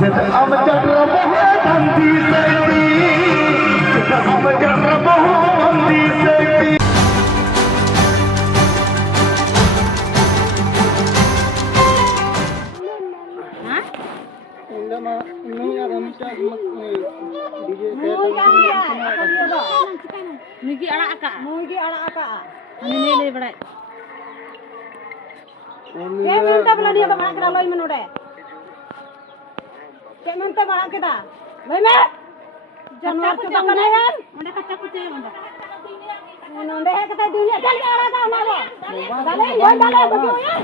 जब हम चक्र बहु बंदी सकती जब हम चक्र बहु बंदी सकती Mugi anak akak. Ini le berai. Ke minta bela dia to bana kira loi menode. Ke minta bana kita. Loi me. Janwar ke bangana yan. Onde kaca kuce onde. Onde kata dunia jal ke anak ka na lo. Dale boy dale bagi yan.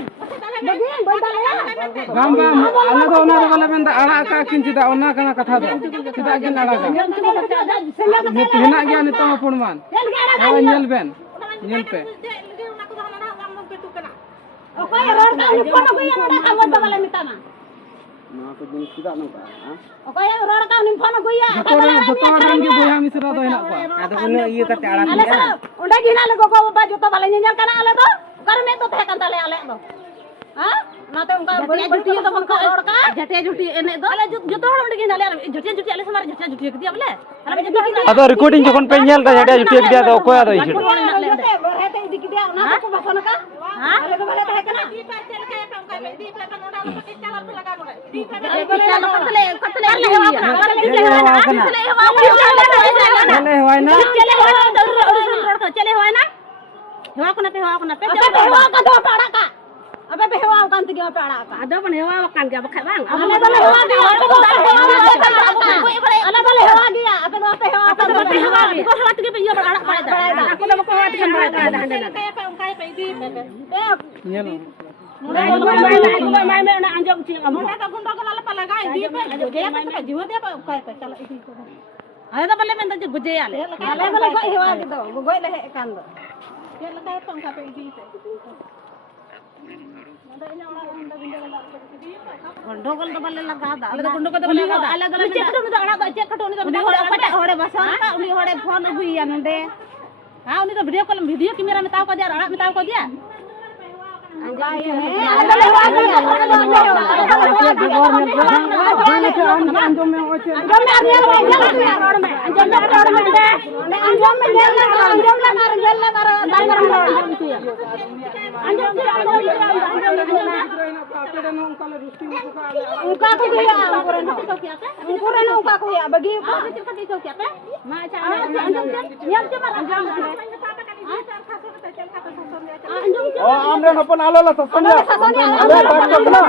Bagi boy dale ya. Bam bam ala do ona bala benda anak ka kin cida ona kana katha do. Cida kin anak ka. Ni tuhna gya ni to purman. Awa nyel ben. Nyel pe. Okoy ror ka ni kono ko yan ora ka mo bala mitana. Na ko jenis cida nang ka. Okoy ror ka ni kono ko ya. Joto orang ge boya misra do hena ko. Ado uno iya kate alat Ale ya. onde gina le gogo ba joto bala nyel kana ale do. Kar me to the kan tale ale do. Ha? Nate unka badi badi to bangka ror ka. Jate juti ene do. Ale joto hor onde gina ale jute ale samar jute ke dia bole. Ale jute gina. Ado recording jokon pe nyel ta jate juti ek dia do ko ado isu. Berhete dik dia na ko basana ka. Ha? Ale to bale the kana. Ada pun hewa kan dia pakai bang. Ada boleh hewa dia. Ada boleh hewa dia. Apa tu apa hewa? Apa tu apa hewa? Kau hewa tu kita ia beranak pada. Aku dah pakai hewa tu kan berada. Kayak apa ungkai apa ini? Nyel. Mai mai nak anjam cing. Munda ka gunda ka lala palagai di pe. Dia apa ka jiwa dia apa ungkai apa kalau itu. Ada tu boleh minta juga jaya le. Ale boleh kau hewa gitu. Goi le kan do. Dia le kayak apa ungkai apa ini? Gondogol to balle lagada ale gondogol to balle lagada ale dole check to ana to check to ni to pata hore basan ka uni hore phone aguiya nonde ha uni to video camera में ताव को दिया राणा में ताव को दिया oh amre hapon alo la sasonia ale baat ko na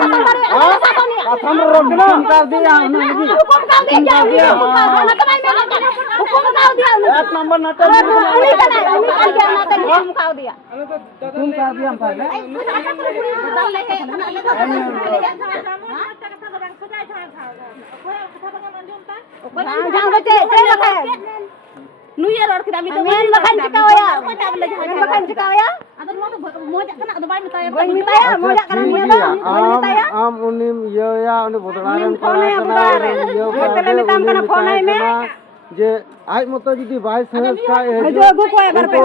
katham rok na कर दिया ना hukum kau dia hukum kau dia एक नंबर नाटक ini kan dia nate hukum kau dia तुम कर दिया हम पहले jangan baca nu ya ror kita minta makan cikau ya makan cikau ya ada mau tu mojak kena ada bayi mitaya bayi mitaya mojak kena dia tu bayi mitaya am unim yo ya uni bodoran phone ya bodoran tele mitam kana phone me जे आज मत जदी 22 का हजो गु को बार पे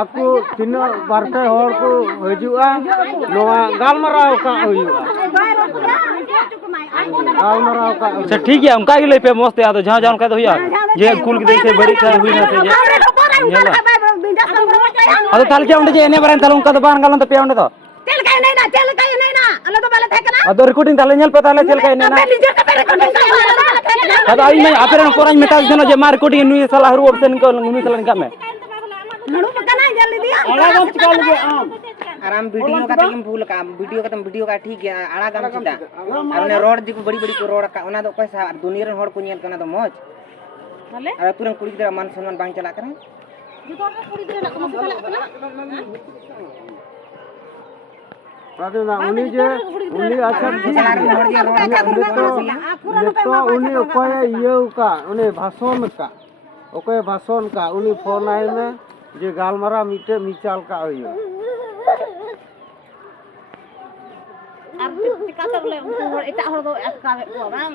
आपको तीन बारते हर को हजुआ नवा गालमराव का हुआ गालमराव का अच्छा ठीक है उनका ही ले पे मस्त याद जहां जहां का तो हुआ जे कुल के देखे बड़ी का हुई ना से जे अरे ताल के उंडे जे एने बरन ताल उनका तो बान गालन तो पे उंडे तो चल काई नहीं ना अल्लाह तो बाले थे ना अदो रिकॉर्डिंग ताले नेल पे ताले चल के ना अदो आई नहीं आपरे कोराज मेता जनो जे मार रिकॉर्डिंग नुई साला हरु ऑप्शन को नुई साला का में नडू पकना जल्दी दिया अलग चल के आराम वीडियो का तम भूल का वीडियो का ठीक है आड़ा गाम चिता अने रोड दिको बड़ी बड़ी को रोड का ओना दो पैसा दुनिया रे होड़ को नेल कना तो मौज भले अरे तुरंत कुड़ी गिरा मान सम्मान बांग चला करे जो तो पूरी दिन ना चला ना ना उनी जे उनी अच्छा चला रे होड़ दिया रोड तो उनी ओकोय इयो का उनी भाषण का ओकोय भाषण का उनी फोन आए में जे गालमारा मिटे मिचाल का होयो ar cikata boleh etak hor do atkawe ko bang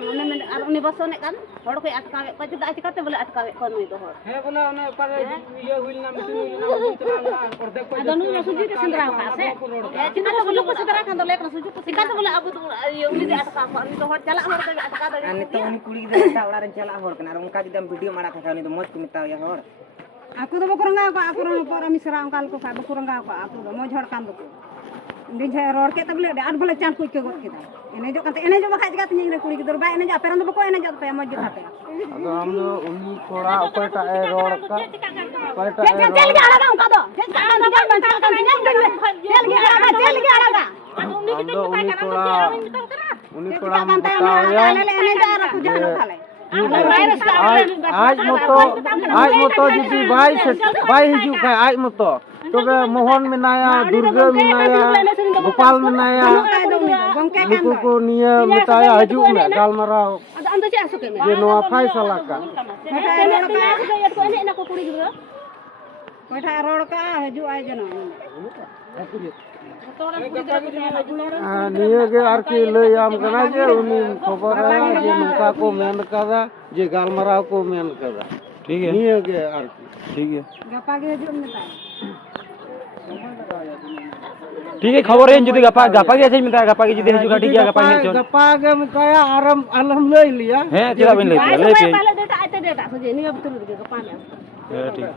ar uni basone kan hor ko atkawe pa juda cikata boleh atkawe ko nui do hor हे बोला उन्हें पर ये हुई ना मीटिंग हुई ना और देखो ado nu suju ke sendra ka se cikata boleh ko sendra kan do lek suju ko cikata boleh abu ye uni de atka ko uni do hor chala hor do atka do An nito uni kuli gidra ta olar chala hor kana ar unka jidam video mara ka ni do moj ku mita ya hor aku do bakuranga ko aku ro por misra angkal ko ka bakuranga ko aku do moj hor kan do din jhe ror ke tabule de ar bole chan ku ke got kita ene jo kate ene jo bakha jga tin रे कुड़ी गिदर बा ene jo peran do bako ene jo pe moj jo thate अब हम जो उन्हीं थोड़ा ऊपर ए road का ऊपर चल के आड़ा का दो चल के आड़ा का चल के आड़ा का हम तो उन्हीं थोड़ा बताया ene jo ar ku jano thale आज मतो जुदी बाई हिजू खाय आज मतो तबे मोहन मेनाया दुर्गा मेनाया गोपाल मेनाया नुकु को निया बताया हजू में गालमाराव ando che asu ke me ये नोआ फैसला का ene ko कुड़ी गिदर कोठा रोड का हजू आय जनो निया के आर की लय आम कना जे उनी खबर है जे नुका को मेन कदा जे गालमाराव को मेन कदा ठीक है निया के आर की ठीक है गपा के हजू में ता ठीक है खबर है जुदी गपा के ऐसे मिता गपा के जुदी हजू ठीक है गपा के मुकाया आराम अलम लय लिया हैं चिरा बिन ले पे पहले डेटा आते डेटा सोजे नहीं अब तुम गपा में ठीक